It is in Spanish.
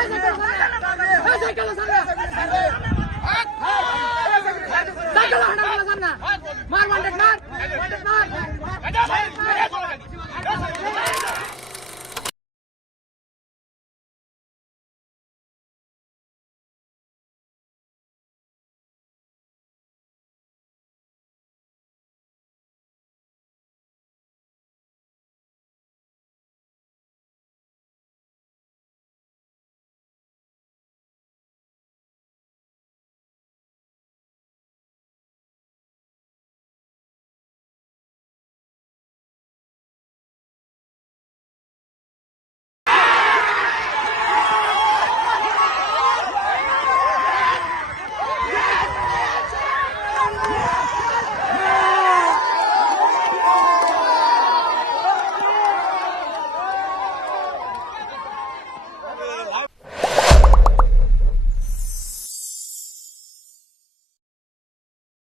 ¡Sáquenlo, sáquenlo!